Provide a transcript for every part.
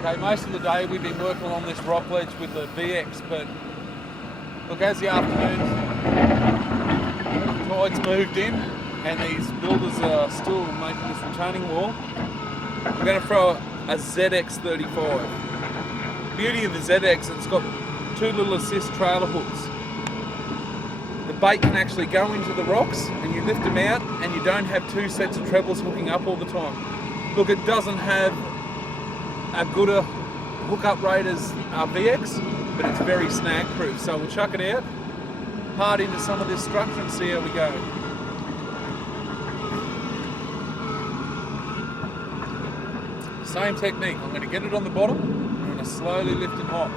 Okay, most of the day we've been working along this rock ledge with the VX, but look, as the afternoon tide's moved in and these builders are still making this retaining wall, we're going to throw a ZX35. The beauty of the ZX, it's got two little assist trailer hooks. The bait can actually go into the rocks and you lift them out and you don't have two sets of trebles hooking up all the time. Look, it doesn't have a good hookup rate as our VX, but it's very snag proof. So we'll chuck it out hard into some of this structure and see how we go. Same technique. I'm going to get it on the bottom. I'm going to slowly lift and hop.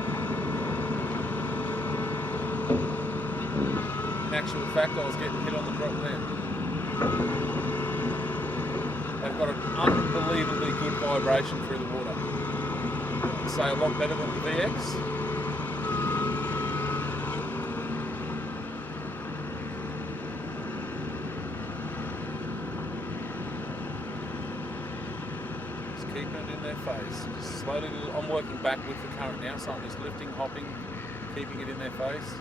In actual fact, I was getting hit on the drop there. They've got an unbelievably good vibration through the water. I'd say a lot better than the VX. Just keeping it in their face. Just slowly, I'm working back with the current now, so I'm just lifting, hopping, keeping it in their face.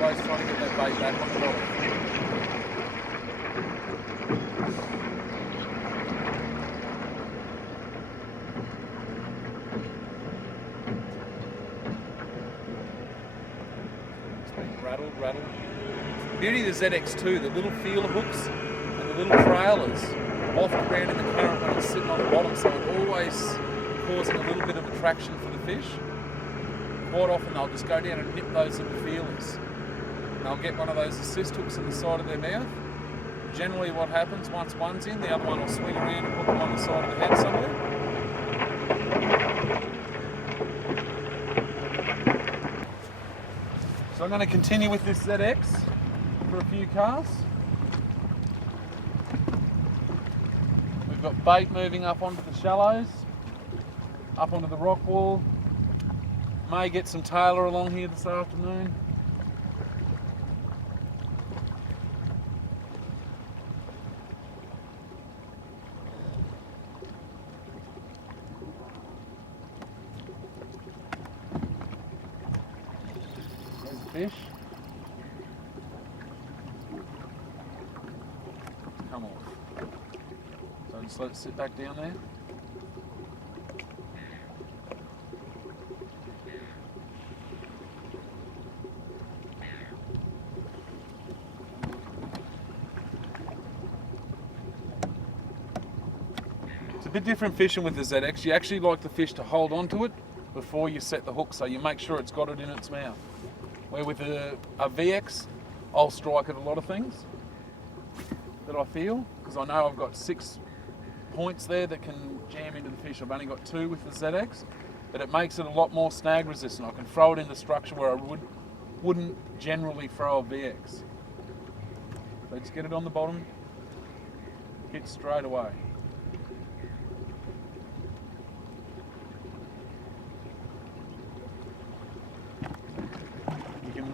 Always trying to get that bait back on the bottom. It's been rattled. Beauty of the ZX2, the little feeler hooks and the little trailers off the ground in the current when it's sitting on the bottom, so it's always causing a little bit of attraction for the fish. Quite often they'll just go down and nip those little feelers. They'll get one of those assist hooks in the side of their mouth. Generally what happens, once one's in, the other one will swing around and hook them on the side of the head somewhere. So I'm going to continue with this ZX for a few casts. We've got bait moving up onto the shallows, up onto the rock wall. May get some tailor along here this afternoon. Fish. Come on. So just let it sit back down there. It's a bit different fishing with the ZX. You actually like the fish to hold onto it before you set the hook, so you make sure it's got it in its mouth. Where with a VX, I'll strike at a lot of things that I feel, because I know I've got 6 points there that can jam into the fish. I've only got 2 with the ZX, but it makes it a lot more snag resistant. I can throw it in the structure where I wouldn't generally throw a VX. So just get it on the bottom, hit straight away.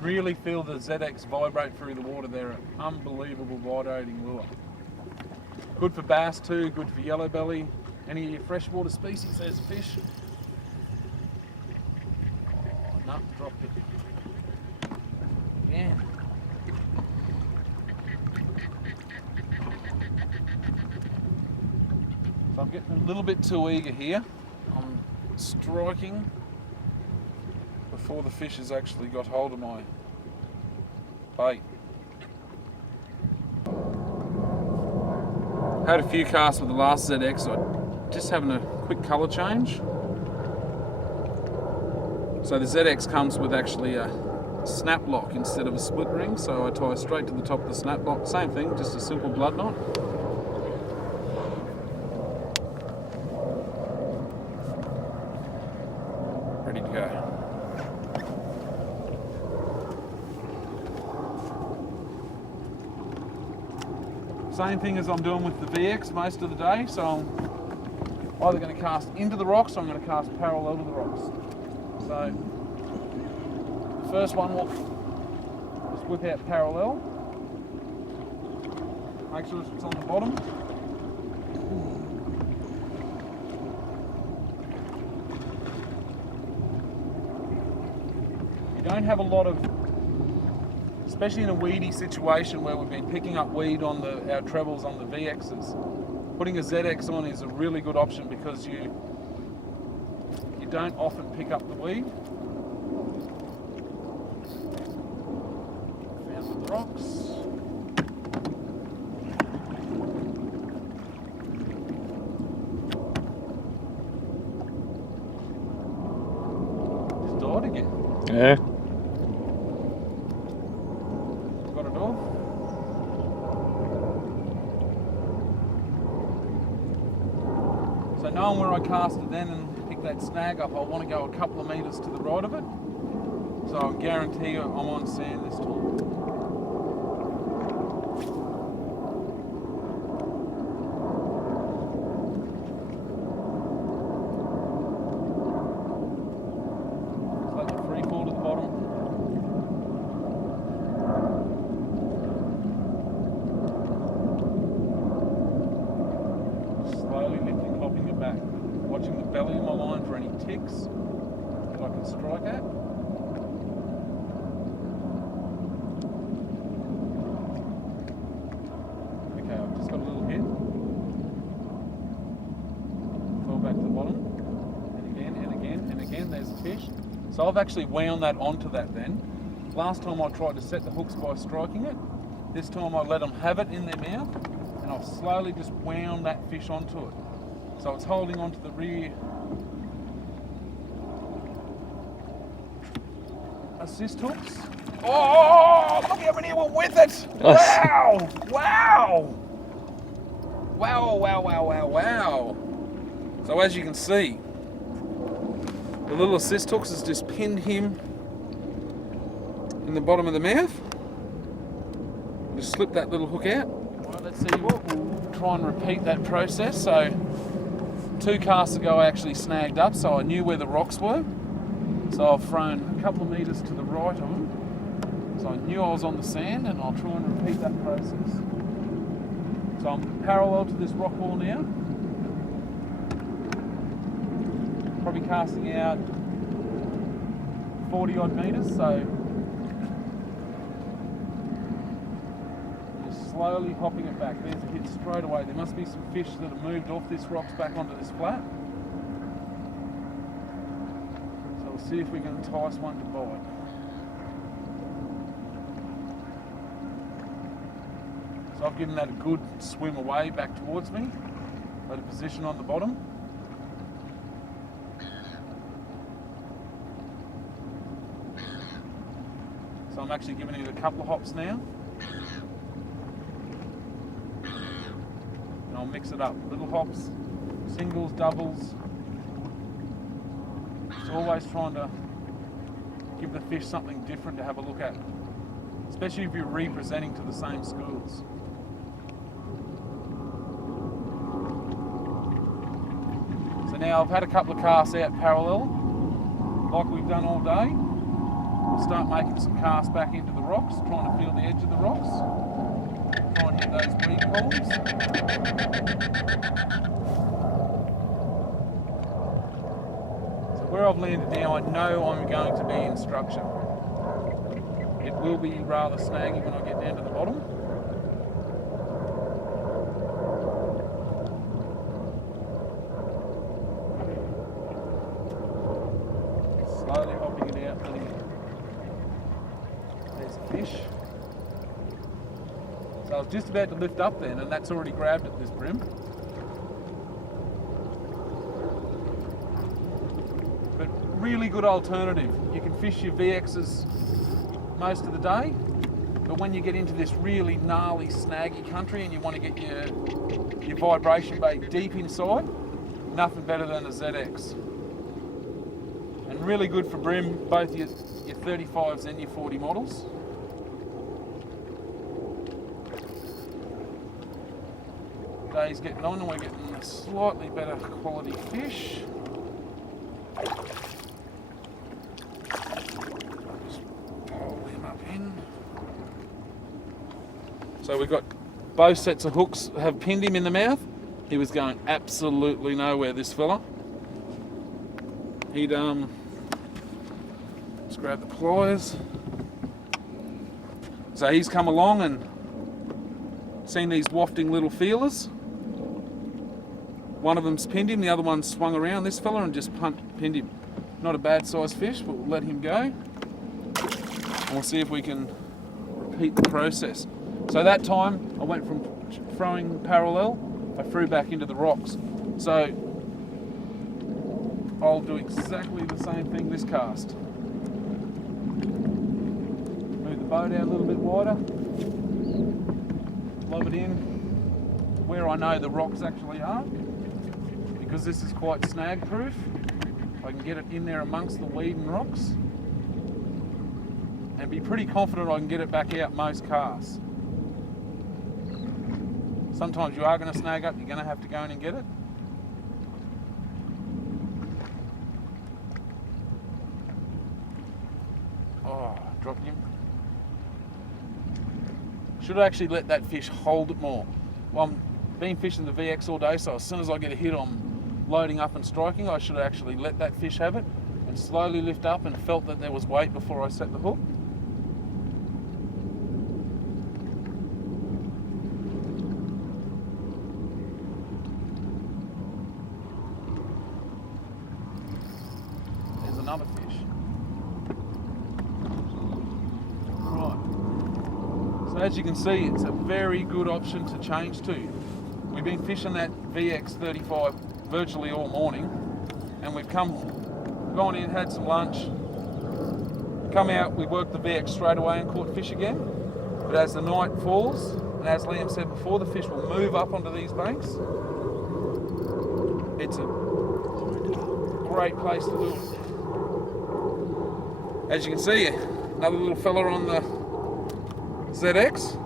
Really feel the ZX vibrate through the water. They're an unbelievable vibrating lure. Good for bass too, good for yellow belly, any of your freshwater species. There's a fish. Oh, no, dropped it. Again. So I'm getting a little bit too eager here. I'm striking before the fish has actually got hold of my bait. Had a few casts with the last ZX, so just having a quick colour change. So the ZX comes with actually a snap lock instead of a split ring, so I tie straight to the top of the snap lock. Same thing, just a simple blood knot. Ready to go. Same thing as I'm doing with the VX most of the day, so I'm either going to cast into the rocks or I'm going to cast parallel to the rocks. So the first one will just whip out parallel, make sure it's on the bottom. You don't have a lot of, especially in a weedy situation where we've been picking up weed on our trebles on the VXs, putting a ZX on is a really good option because you don't often pick up the weed. Found some rocks. Just died again. Yeah. Got it off. So knowing where I cast it then and pick that snag up, I want to go a couple of metres to the right of it. So I guarantee you I'm on sand this time. Just let the free fall to the bottom. Slowly lifting, hopping it back. Watching the belly of my line for any ticks that I can strike at. Okay, I've just got a little hit. Fall back to the bottom. And again, and again, and again, there's a fish. So I've actually wound that onto that then. Last time I tried to set the hooks by striking it. This time I let them have it in their mouth and I've slowly just wound that fish onto it. So it's holding onto the rear assist hooks. Oh, look how many were with it! Wow! Wow! Wow, wow, wow, wow, wow. So as you can see, the little assist hooks has just pinned him in the bottom of the mouth. Just slip that little hook out. Right, let's see what we'll try and repeat that process. So 2 casts ago I actually snagged up, so I knew where the rocks were. So I've thrown a couple of metres to the right of them. So I knew I was on the sand, and I'll try and repeat that process. So I'm parallel to this rock wall now. Probably casting out 40 odd metres, so just slowly hopping it back. There's a hit straight away. There must be some fish that have moved off this rocks back onto this flat. So we'll see if we can entice one to bite. So I've given that a good swim away back towards me. Let it position on the bottom. So I'm actually giving it a couple of hops now. And I'll mix it up. Little hops, singles, doubles. Just always trying to give the fish something different to have a look at. Especially if you're representing to the same schools. So now I've had a couple of casts out parallel, like we've done all day. We'll start making some casts back into the rocks, trying to feel the edge of the rocks. Try and hit those weed columns. So where I've landed now, I know I'm going to be in structure. It will be rather snaggy when I get down to the bottom. Slowly hopping it out, letting it. There's a fish. So was just about to lift up then, and that's already grabbed at this brim. But really good alternative. You can fish your VXs most of the day, but when you get into this really gnarly, snaggy country and you want to get your vibration bait deep inside, nothing better than a ZX. And really good for brim, both your 35s and your 40 models. Day's getting on and we're getting a slightly better quality fish. Just pull him up in. So we've got both sets of hooks have pinned him in the mouth. He was going absolutely nowhere, this fella. He'd let's grab the pliers. So he's come along and seen these wafting little feelers. One of them's pinned him, the other one swung around this fella and just pinned him. Not a bad sized fish, but we'll let him go. And we'll see if we can repeat the process. So that time I went from throwing parallel, I threw back into the rocks. So I'll do exactly the same thing this cast. Move the boat out a little bit wider, lob it in where I know the rocks actually are. Because this is quite snag proof, I can get it in there amongst the weed and rocks and be pretty confident I can get it back out most casts. Sometimes you are going to snag up, you're going to have to go in and get it. Oh, dropped him. Should I actually let that fish hold it more? Well, I've been fishing the VX all day, so as soon as I get a hit on loading up and striking, I should have actually let that fish have it and slowly lift up and felt that there was weight before I set the hook. There's another fish. Right. So as you can see, it's a very good option to change to. We've been fishing that VX35 virtually all morning, and we've gone in, had some lunch, come out, we worked the VX straight away and caught fish again. But as the night falls, and as Liam said before, the fish will move up onto these banks. It's a great place to do it. As you can see, another little fella on the ZX.